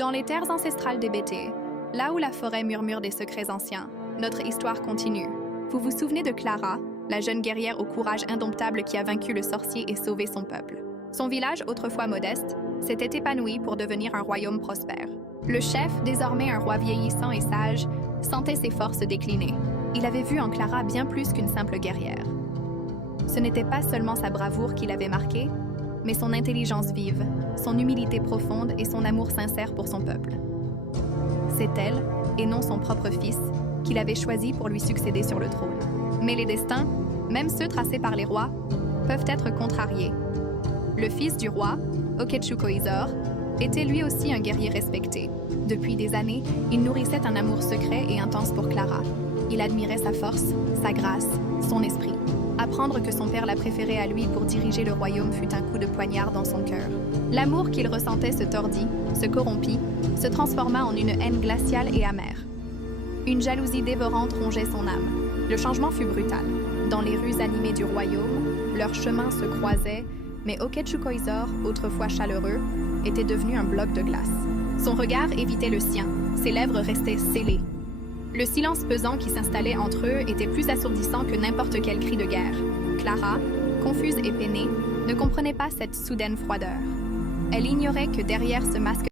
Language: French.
Dans les terres ancestrales d'Ébété, là où la forêt murmure des secrets anciens, notre histoire continue. Vous vous souvenez de Clara, la jeune guerrière au courage indomptable qui a vaincu le sorcier et sauvé son peuple. Son village, autrefois modeste, s'était épanoui pour devenir un royaume prospère. Le chef, désormais un roi vieillissant et sage, sentait ses forces décliner. Il avait vu en Clara bien plus qu'une simple guerrière. Ce n'était pas seulement sa bravoure qui l'avait marquée, mais son intelligence vive, son humilité profonde et son amour sincère pour son peuple. C'est elle, et non son propre fils, qu'il avait choisi pour lui succéder sur le trône. Mais les destins, même ceux tracés par les rois, peuvent être contrariés. Le fils du roi, Oketchukoizor, était lui aussi un guerrier respecté. Depuis des années, il nourrissait un amour secret et intense pour Clara. Il admirait sa force, sa grâce, son esprit. Apprendre que son père la préférait à lui pour diriger le royaume fut un coup de poignard dans son cœur. L'amour qu'il ressentait se tordit, se corrompit, se transforma en une haine glaciale et amère. Une jalousie dévorante rongeait son âme. Le changement fut brutal. Dans les rues animées du royaume, leurs chemins se croisaient, mais Oketchukoizor, autrefois chaleureux, était devenu un bloc de glace. Son regard évitait le sien, ses lèvres restaient scellées. Le silence pesant qui s'installait entre eux était plus assourdissant que n'importe quel cri de guerre. Clara, confuse et peinée, ne comprenait pas cette soudaine froideur. Elle ignorait que derrière ce masque